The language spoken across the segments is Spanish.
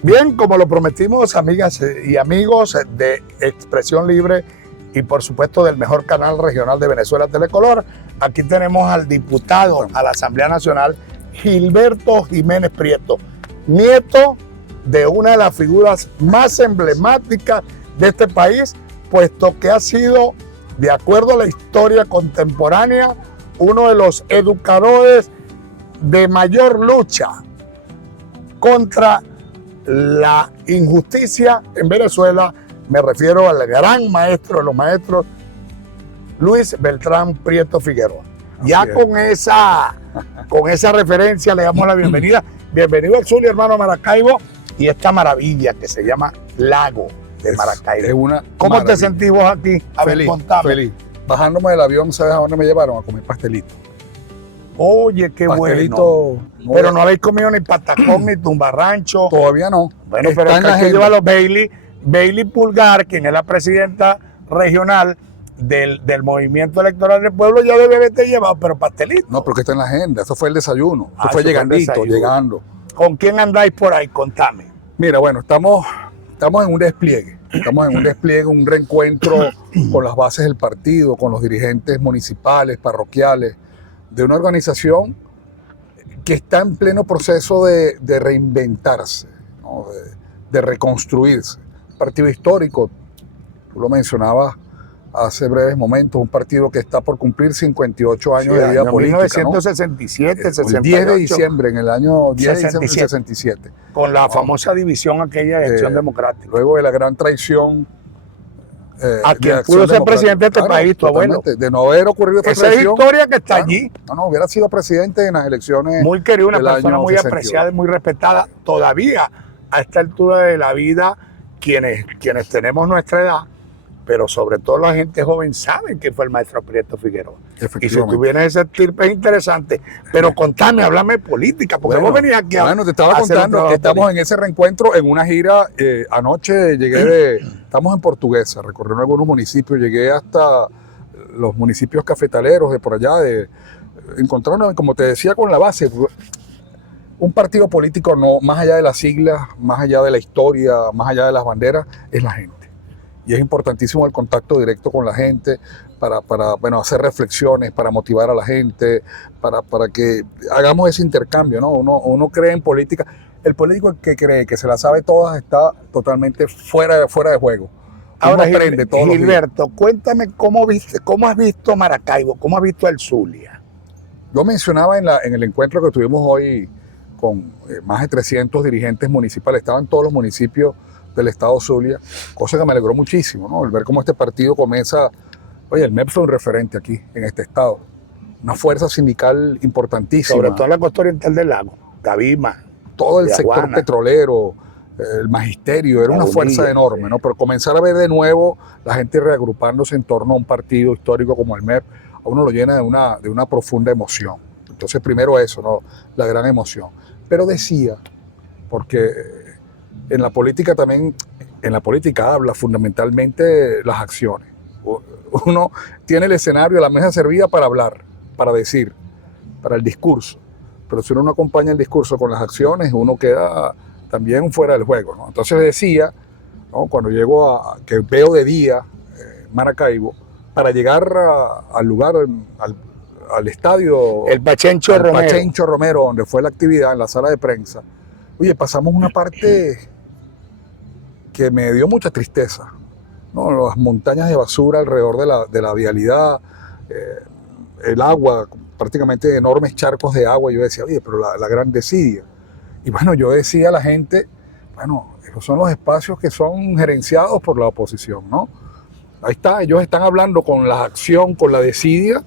Bien, como lo prometimos, amigas y amigos de Expresión Libre y por supuesto del mejor canal regional de Venezuela, Telecolor, aquí tenemos al diputado a la Asamblea Nacional, Gilberto Jiménez Prieto, nieto de una de las figuras más emblemáticas de este país, puesto que ha sido, de acuerdo a la historia contemporánea, uno de los educadores de mayor lucha contra la injusticia en Venezuela. Me refiero al gran maestro de los maestros, Luis Beltrán Prieto Figueroa. Ya con esa referencia le damos la bienvenida. Bienvenido al Zulia, hermano Maracaibo, y esta maravilla que se llama Lago de Maracaibo. Es una ¿Cómo maravilla. te sentís vos aquí? A ver, contame. Feliz. Bajándome del avión, ¿sabes a dónde me llevaron? A comer pastelito. Oye, qué Pastelito, bueno. Pero no habéis comido ni patacón ni tumbarrancho. Todavía no. Bueno, pero Está en la es que agenda. lleva los Bailey Pulgar, quien es la presidenta regional del Movimiento Electoral del Pueblo, ya debe haberte llevado, pero pastelito. No, porque está en la agenda. Eso fue el desayuno. Ah, Eso fue eso fue el llegandito, desayuno. llegando. ¿Con quién andáis por ahí? Contame. Mira, bueno, estamos en un despliegue. Estamos en un despliegue, un reencuentro con las bases del partido, con los dirigentes municipales, parroquiales, de una organización que está en pleno proceso de reinventarse, ¿no? de reconstruirse. Un partido histórico, tú lo mencionabas hace breves momentos, un partido que está por cumplir 58 años de vida año política, 1967, ¿no? 68. El 10 de diciembre, en el año 10 de diciembre del 67. 67. Con la famosa división aquella de Acción Democrática. Luego de la gran traición A de quien Acción pudo ser Democrática. presidente de este país, tu abuelo. Totalmente. De no haber ocurrido esta Esa es traición. historia que está claro, allí. No, hubiera sido presidente en las elecciones. Muy querido, una del persona año muy 68. apreciada y muy respetada. Todavía, a esta altura de la vida, quienes tenemos nuestra edad, pero sobre todo la gente joven, saben que fue el maestro Prieto Figueroa. Y si Efectivamente. tú vienes ese estirpe es interesante. Pero contame, háblame de política, porque Bueno, vos venías aquí a Bueno, te estaba hacer un contando trabajo que estamos político. en ese reencuentro en una gira. Anoche estamos en Portuguesa, recorriendo algunos municipios, llegué hasta los municipios cafetaleros de por allá, encontrarnos, como te decía, con la base. Un partido político, no, más allá de las siglas, más allá de la historia, más allá de las banderas, es la gente. Y es importantísimo el contacto directo con la gente para hacer reflexiones, para motivar a la gente, para que hagamos ese intercambio, ¿no? Uno cree en política. El político que cree que se la sabe todas está totalmente fuera de juego. Ahora, Uno aprende todos los días. Gilberto, cuéntame cómo has visto Maracaibo, cómo has visto el Zulia. Yo mencionaba en el encuentro que tuvimos hoy con más de 300 dirigentes municipales, estaban todos los municipios del estado Zulia, cosa que me alegró muchísimo, ¿no? El ver cómo este partido comienza. Oye, el MEP fue un referente aquí, en este estado. Una fuerza sindical importantísima. Sobre todo en la costa oriental del lago, Cabima. Todo el de sector Aguana. petrolero, el magisterio, era La una Unilla, fuerza enorme, sí. ¿no? Pero comenzar a ver de nuevo la gente reagrupándose en torno a un partido histórico como el MEP, a uno lo llena de una profunda emoción. Entonces, primero eso, ¿no? La gran emoción. Pero decía, porque en la política también, en la política habla fundamentalmente las acciones. Uno tiene el escenario, la mesa servida para hablar, para decir, para el discurso. Pero si uno no acompaña el discurso con las acciones, uno queda también fuera del juego, ¿no? Entonces decía, ¿no? Cuando llego que veo de día Maracaibo, para llegar al lugar, al estadio, El Pachencho al Romero. Pachencho Romero, donde fue la actividad, en la sala de prensa. Oye, pasamos una parte que me dio mucha tristeza, ¿no? Las montañas de basura alrededor de la vialidad, el agua, prácticamente enormes charcos de agua. Yo decía, oye, pero la gran desidia. Y bueno, yo decía a la gente, bueno, esos son los espacios que son gerenciados por la oposición, ¿no? Ahí está, ellos están hablando con la acción, con la desidia,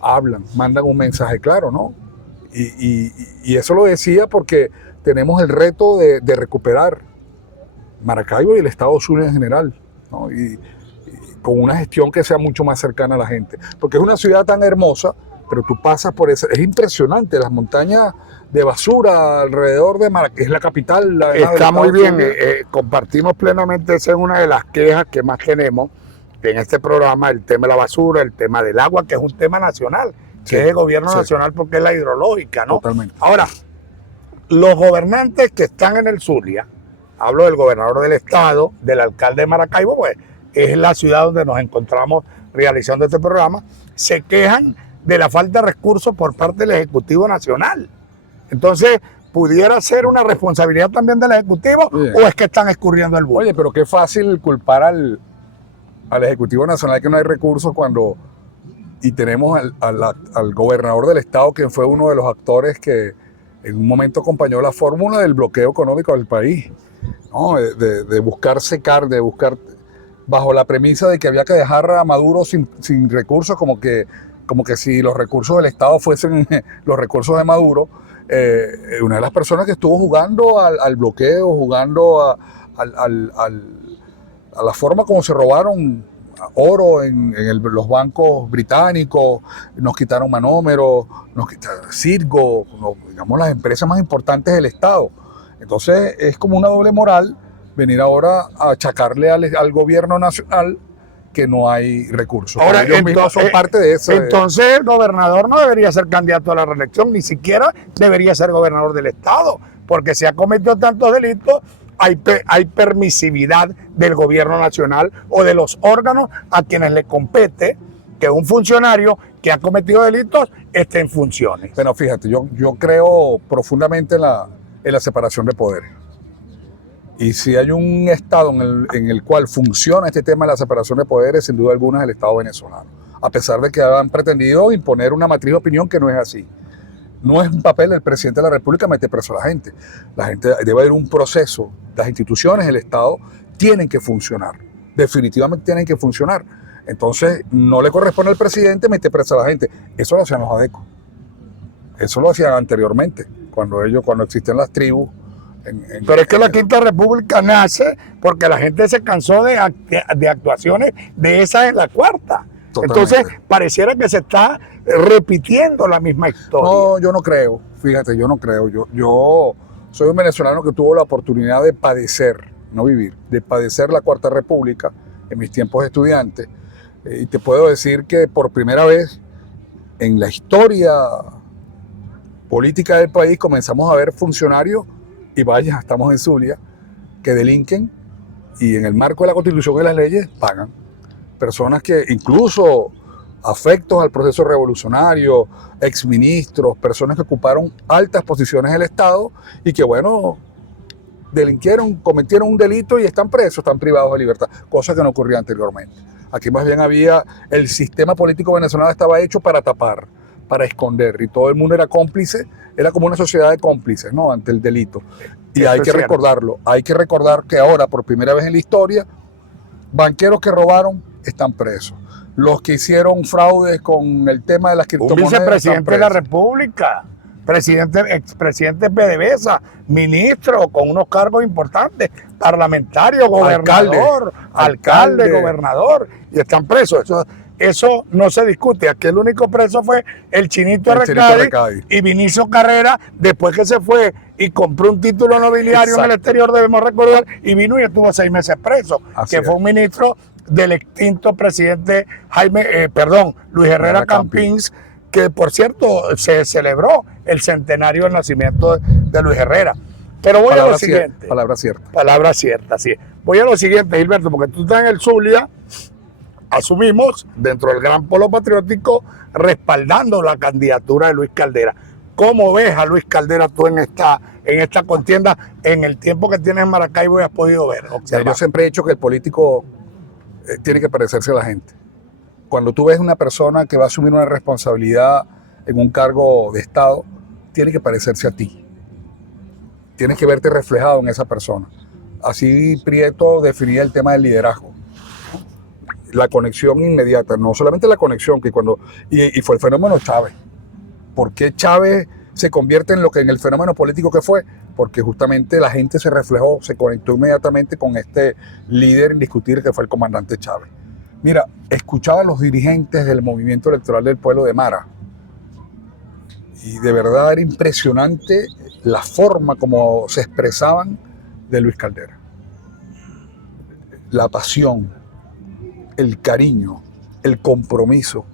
hablan, mandan un mensaje claro, ¿no? Y eso lo decía porque tenemos el reto de recuperar Maracaibo y el estado Zulia en general, ¿no? Y con una gestión que sea mucho más cercana a la gente. Porque es una ciudad tan hermosa, pero tú pasas por esa, es impresionante, las montañas de basura alrededor de Maracaibo, es la capital. Está muy bien, compartimos plenamente, esa es una de las quejas que más tenemos en este programa, el tema de la basura, el tema del agua, que es un tema nacional, Sí, que es el gobierno sí. nacional porque es la hidrológica, ¿no? Totalmente. Ahora, los gobernantes que están en el Zulia, hablo del gobernador del estado, del alcalde de Maracaibo, pues es la ciudad donde nos encontramos realizando este programa, se quejan de la falta de recursos por parte del Ejecutivo Nacional. Entonces, ¿pudiera ser una responsabilidad también del Ejecutivo o es que están escurriendo el bulto? Oye, pero qué fácil culpar al Ejecutivo Nacional que no hay recursos cuando... Y tenemos al gobernador del estado, quien fue uno de los actores que en un momento acompañó la fórmula del bloqueo económico del país, ¿no? De buscar secar, de buscar, bajo la premisa de que había que dejar a Maduro sin recursos, como que si los recursos del estado fuesen los recursos de Maduro. Una de las personas que estuvo jugando al bloqueo, jugando a la forma como se robaron oro en los bancos británicos, nos quitaron Manómero, nos quitaron Cirgo, digamos las empresas más importantes del Estado. Entonces es como una doble moral venir ahora a achacarle al gobierno nacional que no hay recursos. Ahora, ellos mismos son parte de eso. Entonces el gobernador no debería ser candidato a la reelección, ni siquiera debería ser gobernador del Estado, porque se ha cometido tantos delitos. Hay permisividad del gobierno nacional o de los órganos a quienes le compete que un funcionario que ha cometido delitos esté en funciones. Pero fíjate, yo creo profundamente en la separación de poderes. Y si hay un estado en el cual funciona este tema de la separación de poderes, sin duda alguna es el Estado venezolano. A pesar de que han pretendido imponer una matriz de opinión que no es así. No es un papel del presidente de la República meter preso a la gente. La gente debe haber un proceso. Las instituciones del Estado tienen que funcionar. Definitivamente tienen que funcionar. Entonces, no le corresponde al presidente meter preso a la gente. Eso lo hacían los adecos. Eso lo hacían anteriormente, cuando existen las tribus. Pero es que la Quinta República nace porque la gente se cansó de actuaciones de esas en la Cuarta. Totalmente. Entonces, pareciera que se está repitiendo la misma historia. No, yo no creo. Fíjate, yo no creo. Yo soy un venezolano que tuvo la oportunidad de padecer, no vivir, de padecer la Cuarta República en mis tiempos de estudiante. Y te puedo decir que por primera vez en la historia política del país comenzamos a ver funcionarios, y vaya, estamos en Zulia, que delinquen y en el marco de la Constitución y las leyes pagan. Personas que incluso afectos al proceso revolucionario, exministros, personas que ocuparon altas posiciones en el Estado y que, bueno, delinquieron, cometieron un delito y están presos, están privados de libertad, cosa que no ocurría anteriormente. Aquí más bien el sistema político venezolano estaba hecho para tapar, para esconder, y todo el mundo era cómplice, era como una sociedad de cómplices, ¿no?, ante el delito. Y hay que recordarlo, hay que recordar que ahora, por primera vez en la historia, banqueros que robaron están presos. Los que hicieron fraudes con el tema de las criptomonedas. Un vicepresidente de la República, expresidente PDVSA, ministro con unos cargos importantes, parlamentario, gobernador, alcalde, gobernador, y están presos. Eso no se discute. Aquí el único preso fue el Chinito Recaí y Vinicio Carrera, después que se fue y compró un título nobiliario en el exterior, debemos recordar, y vino y estuvo 6 meses preso, fue un ministro del extinto presidente Luis Herrera Campins, que por cierto se celebró el centenario del nacimiento de Luis Herrera. Pero voy a lo siguiente. Palabra cierta. Palabra cierta, sí. Voy a lo siguiente, Gilberto, porque tú estás en el Zulia, asumimos, dentro del gran polo patriótico, respaldando la candidatura de Luis Caldera. ¿Cómo ves a Luis Caldera tú en esta contienda, en el tiempo que tienes en Maracaibo y has podido ver? Yo siempre he dicho que el político tiene que parecerse a la gente. Cuando tú ves una persona que va a asumir una responsabilidad en un cargo de Estado, tiene que parecerse a ti. Tienes que verte reflejado en esa persona. Así Prieto definía el tema del liderazgo. La conexión inmediata, no solamente la conexión, y fue el fenómeno Chávez. ¿Por qué Chávez se convierte en el fenómeno político que fue? Porque justamente la gente se reflejó, se conectó inmediatamente con este líder indiscutible que fue el comandante Chávez. Mira, escuchaba a los dirigentes del movimiento electoral del pueblo de Mara y de verdad era impresionante la forma como se expresaban de Luis Caldera. La pasión, el cariño, el compromiso.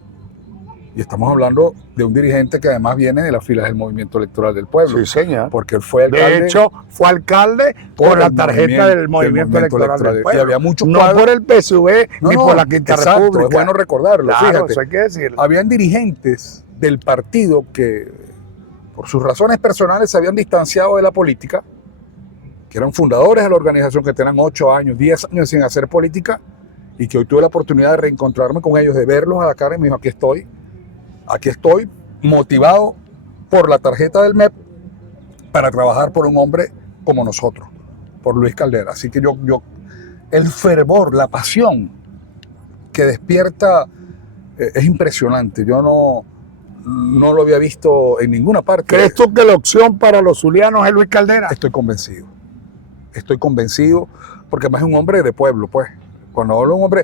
Y estamos hablando de un dirigente que además viene de las filas del Movimiento Electoral del Pueblo. Sí, señor. Porque él fue alcalde. De hecho, fue alcalde por la tarjeta del Movimiento Electoral del Pueblo. Y había muchos no cuadros, por el PSV ni por la Quinta exacto, República. Es bueno recordarlo. Claro, fíjate, eso hay que decirlo. habían dirigentes del partido que, por sus razones personales, se habían distanciado de la política, que eran fundadores de la organización, que tenían 8 años, 10 años sin hacer política, y que hoy tuve la oportunidad de reencontrarme con ellos, de verlos a la cara, y me dijo, aquí estoy motivado por la tarjeta del MEP para trabajar por un hombre como nosotros, por Luis Caldera. Así que el fervor, la pasión que despierta es impresionante. Yo no lo había visto en ninguna parte. ¿Crees tú que la opción para los zulianos es Luis Caldera? Estoy convencido, porque además es un hombre de pueblo, pues. Cuando hablo de un hombre,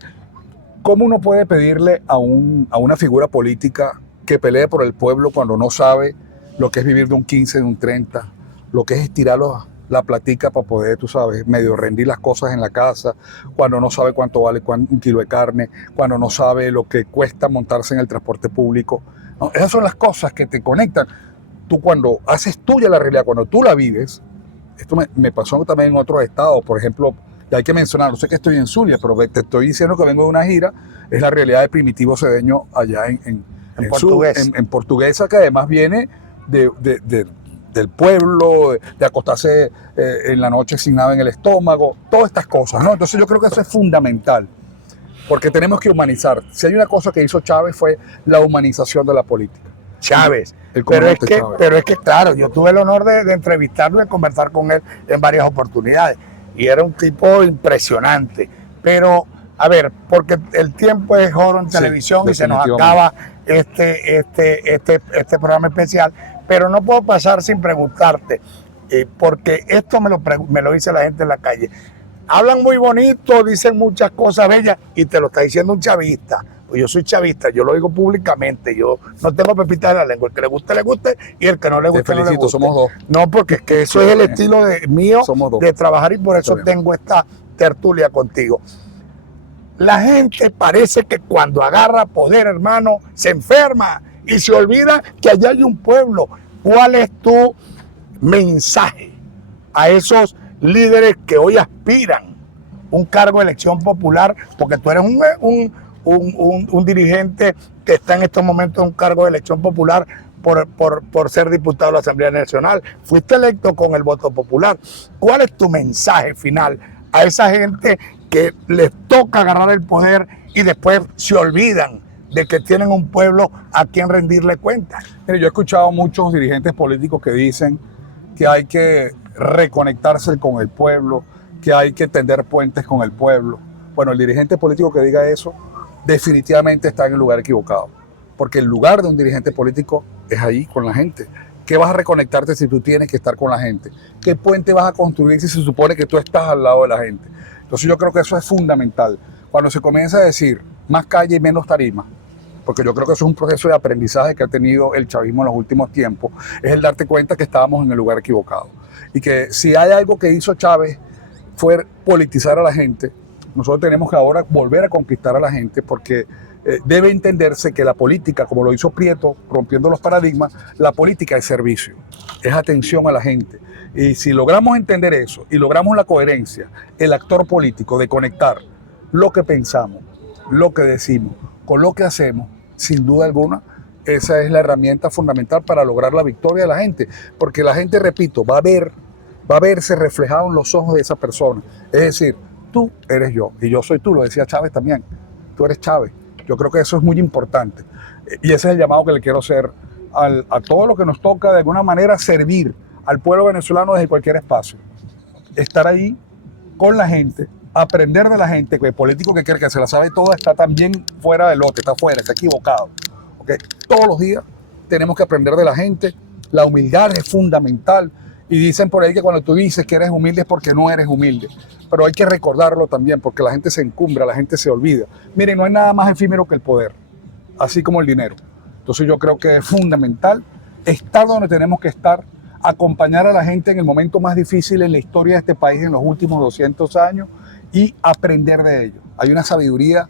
¿cómo uno puede pedirle a una figura política que pelee por el pueblo cuando no sabe lo que es vivir de un 15, de un 30, lo que es estirar la platica para poder, tú sabes, medio rendir las cosas en la casa, cuando no sabe cuánto vale un kilo de carne, cuando no sabe lo que cuesta montarse en el transporte público? No, esas son las cosas que te conectan. Tú cuando haces tuya la realidad, cuando tú la vives, esto me pasó también en otros estados, por ejemplo, y hay que mencionar, no sé que estoy en Zulia, pero te estoy diciendo que vengo de una gira, es la realidad de Primitivo Cedeño allá en Portuguesa, que además viene del pueblo, de acostarse en la noche sin nada en el estómago, todas estas cosas, ¿no? Entonces yo creo que eso es fundamental, porque tenemos que humanizar. Si hay una cosa que hizo Chávez fue la humanización de la política. Chávez. Pero es que, claro, yo tuve el honor de entrevistarlo y de conversar con él en varias oportunidades. Y era un tipo impresionante. Pero, a ver, porque el tiempo es oro en televisión y se nos acaba este programa especial. Pero no puedo pasar sin preguntarte, porque esto me lo dice la gente en la calle. Hablan muy bonito, dicen muchas cosas bellas y te lo está diciendo un chavista. Pues yo soy chavista, yo lo digo públicamente, yo no tengo pepitas de la lengua, el que le guste y el que no le guste no le guste. Somos dos. No, porque es que eso es el estilo mío de trabajar y por eso tengo esta tertulia contigo. La gente parece que cuando agarra poder, hermano, se enferma y se olvida que allá hay un pueblo. ¿Cuál es tu mensaje a esos líderes que hoy aspiran un cargo de elección popular? Porque tú eres un dirigente que está en estos momentos en un cargo de elección popular por ser diputado de la Asamblea Nacional. Fuiste electo con el voto popular. ¿Cuál es tu mensaje final a esa gente que les toca agarrar el poder y después se olvidan de que tienen un pueblo a quien rendirle cuentas? Mire, yo he escuchado muchos dirigentes políticos que dicen que hay que reconectarse con el pueblo, que hay que tender puentes con el pueblo. Bueno, el dirigente político que diga eso definitivamente está en el lugar equivocado, porque el lugar de un dirigente político es ahí con la gente. ¿Qué vas a reconectarte si tú tienes que estar con la gente? ¿Qué puente vas a construir si se supone que tú estás al lado de la gente? Entonces yo creo que eso es fundamental. Cuando se comienza a decir más calle y menos tarima, porque yo creo que eso es un proceso de aprendizaje que ha tenido el chavismo en los últimos tiempos, es el darte cuenta que estábamos en el lugar equivocado. Y que si hay algo que hizo Chávez fue politizar a la gente, nosotros tenemos que ahora volver a conquistar a la gente, porque debe entenderse que la política, como lo hizo Prieto, rompiendo los paradigmas, la política es servicio, es atención a la gente. Y si logramos entender eso y logramos la coherencia, el actor político de conectar lo que pensamos, lo que decimos, con lo que hacemos, sin duda alguna, esa es la herramienta fundamental para lograr la victoria de la gente. Porque la gente, repito, va a verse reflejado en los ojos de esa persona. Es decir, tú eres yo y yo soy tú, lo decía Chávez también. Tú eres Chávez. Yo creo que eso es muy importante. Y ese es el llamado que le quiero hacer a todo lo que nos toca, de alguna manera, servir al pueblo venezolano desde cualquier espacio. Estar ahí con la gente, aprender de la gente, que el político que cree que se la sabe toda está también fuera del lote, está fuera, está equivocado. ¿Okay? Todos los días tenemos que aprender de la gente. La humildad es fundamental. Y dicen por ahí que cuando tú dices que eres humilde es porque no eres humilde. Pero hay que recordarlo también, porque la gente se encumbra, la gente se olvida. Miren, no hay nada más efímero que el poder, así como el dinero. Entonces yo creo que es fundamental estar donde tenemos que estar, acompañar a la gente en el momento más difícil en la historia de este país en los últimos 200 años y aprender de ellos. Hay una sabiduría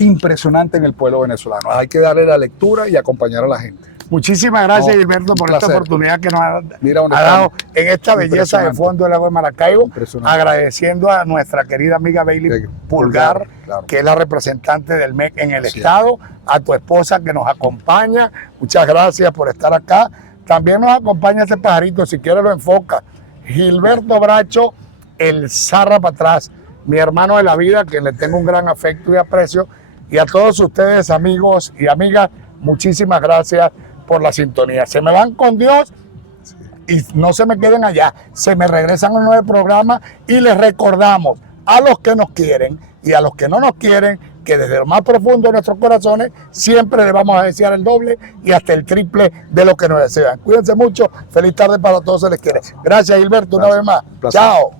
impresionante en el pueblo venezolano. Hay que darle la lectura y acompañar a la gente. Muchísimas gracias, No, Gilberto, por un esta placer. oportunidad que nos Mira dónde ha dado estamos. en esta belleza de Impresionante. fondo del lago de Maracaibo. Impresionante. Agradeciendo a nuestra querida amiga Bailey Pulgar, claro. que es la representante del MEC en el Así es. estado, a tu esposa que nos acompaña. Muchas gracias por estar acá. También nos acompaña este pajarito, si quieres lo enfoca. Gilberto Bracho, el zarra para atrás, mi hermano de la vida, que le tengo un gran afecto y aprecio. Y a todos ustedes, amigos y amigas, muchísimas gracias por la sintonía. Se me van con Dios y no se me queden allá. Se me regresan a un nuevo programa y les recordamos a los que nos quieren y a los que no nos quieren que desde lo más profundo de nuestros corazones siempre les vamos a desear el doble y hasta el triple de lo que nos desean. Cuídense mucho. Feliz tarde para todos, se les quiere. Gracias, Gilberto, una vez más. Placer. Chao.